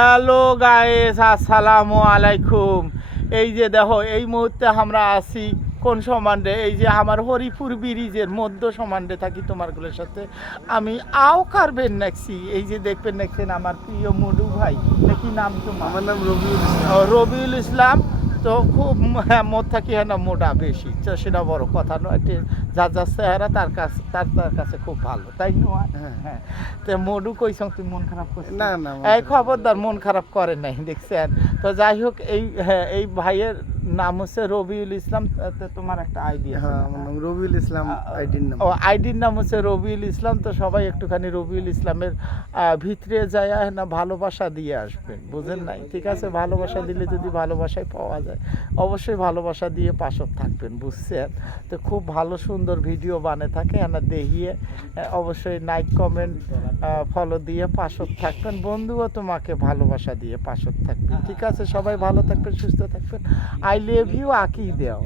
Hello guys, আসসালামু আলাইকুম। এই যে দেখো, এই মুহূর্তে আমরা আছি কোন সমান্ডে, এই যে আমার হরিপুর ব্রিজের মধ্য সমান্ডে থাকি তোমারগুলোর সাথে। আমি আও কারবেন নাকছি, এই যে দেখবেন নাকছেন আমার প্রিয় মডু ভাই, নাকি নাম তোমার? আমার নাম রবিউল ইসলাম। রবিউল ইসলাম। তো খুব মদ থাকি হ্যাঁ না মোটা বেশি, তো সেটা বড় কথা নয়। যার যার চেহারা তার কাছে খুব ভালো, তাই নয়? হ্যাঁ। হ্যাঁ। তো মডু কইছ তুই মন খারাপ করছিস? না, না, এই খবরদার মন খারাপ করে নাই, দেখছেন? তো যাই হোক, এই ভাইয়ের নাম হচ্ছে রবিউল ইসলাম। তো তোমার একটা আইডিয়া? হ্যাঁ, আমার নাম রবিউল ইসলাম, আইডির নাম। ও, আইডির নাম হচ্ছে রবিউল ইসলাম। তো সবাই একটুখানি রবিউল ইসলামের ভিতরে যায় না ভালোবাসা দিয়ে আসবেন, বুঝেন নাই? ঠিক আছে, ভালোবাসা দিলে যদি ভালোবাসায় পাওয়া যায়, অবশ্যই ভালোবাসা দিয়ে পাশে থাকবেন, বুঝছেন? তো খুব ভালো সুন্দর ভিডিও বানিয়ে থাকে না, দেখিয়ে অবশ্যই লাইক কমেন্ট ফলো দিয়ে পাশে থাকবেন। বন্ধুও তোমাকে ভালোবাসা দিয়ে পাশে থাকবে। ঠিক আছে, সবাই ভালো থাকবেন, সুস্থ থাকবেন। আই লাভ ইউ, আঁকি দেও।